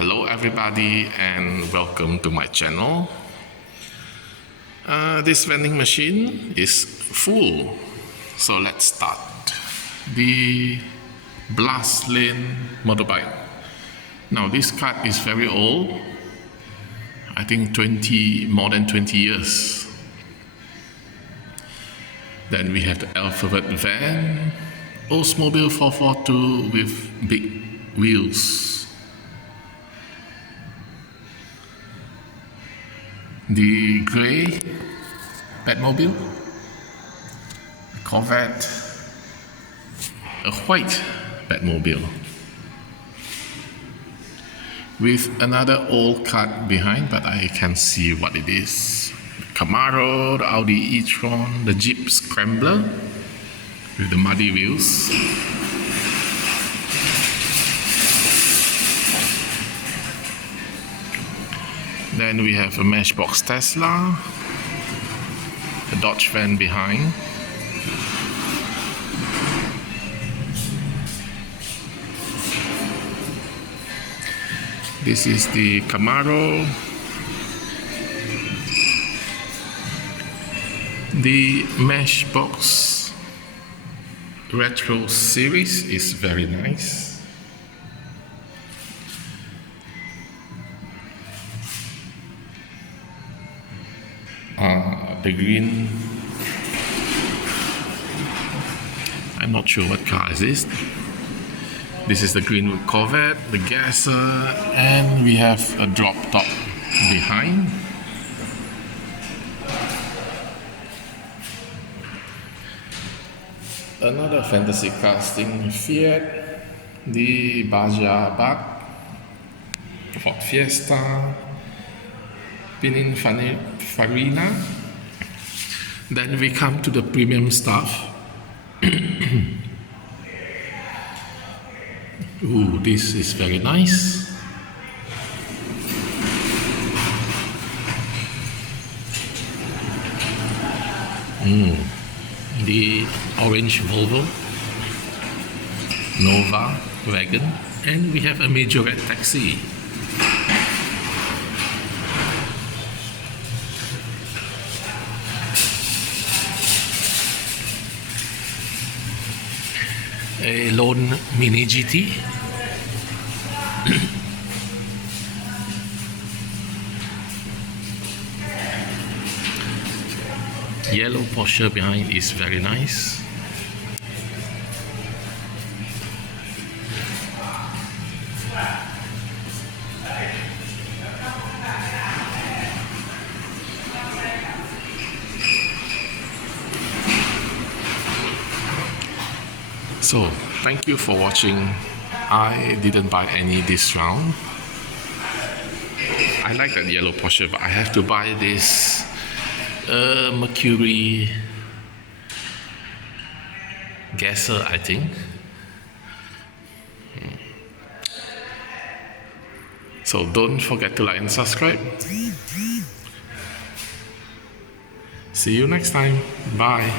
Hello everybody and welcome to my channel. This vending machine is full, so let's start. The Blast Lane motorbike. Now this cart is very old, I think more than 20 years. Then we have the Alphabet van, Oldsmobile 442 with big wheels. The grey Batmobile, Corvette, a white Batmobile with another old cart behind, but I can't see what it is. Camaro, the Audi e-tron, the Jeep Scrambler with the muddy wheels. Then we have a Matchbox Tesla, a Dodge van behind. This is the Camaro. The Matchbox Retro series is very nice. The green, I'm not sure what car is this. This is the green Corvette, the Gasser, and we have a drop top behind. Another fantasy casting Fiat, the Baja Bug, Ford Fiesta, Pininfarina. Then we come to the premium stuff. Ooh, this is very nice. The orange Volvo Nova wagon, and we have a Majorette taxi. A Lone Mini GT. Yellow Porsche behind is very nice. So, thank you for watching. I didn't buy any this round. I like that yellow Porsche, but I have to buy this Mercury Gasser, I think. So don't forget to like and subscribe. See you next time. Bye.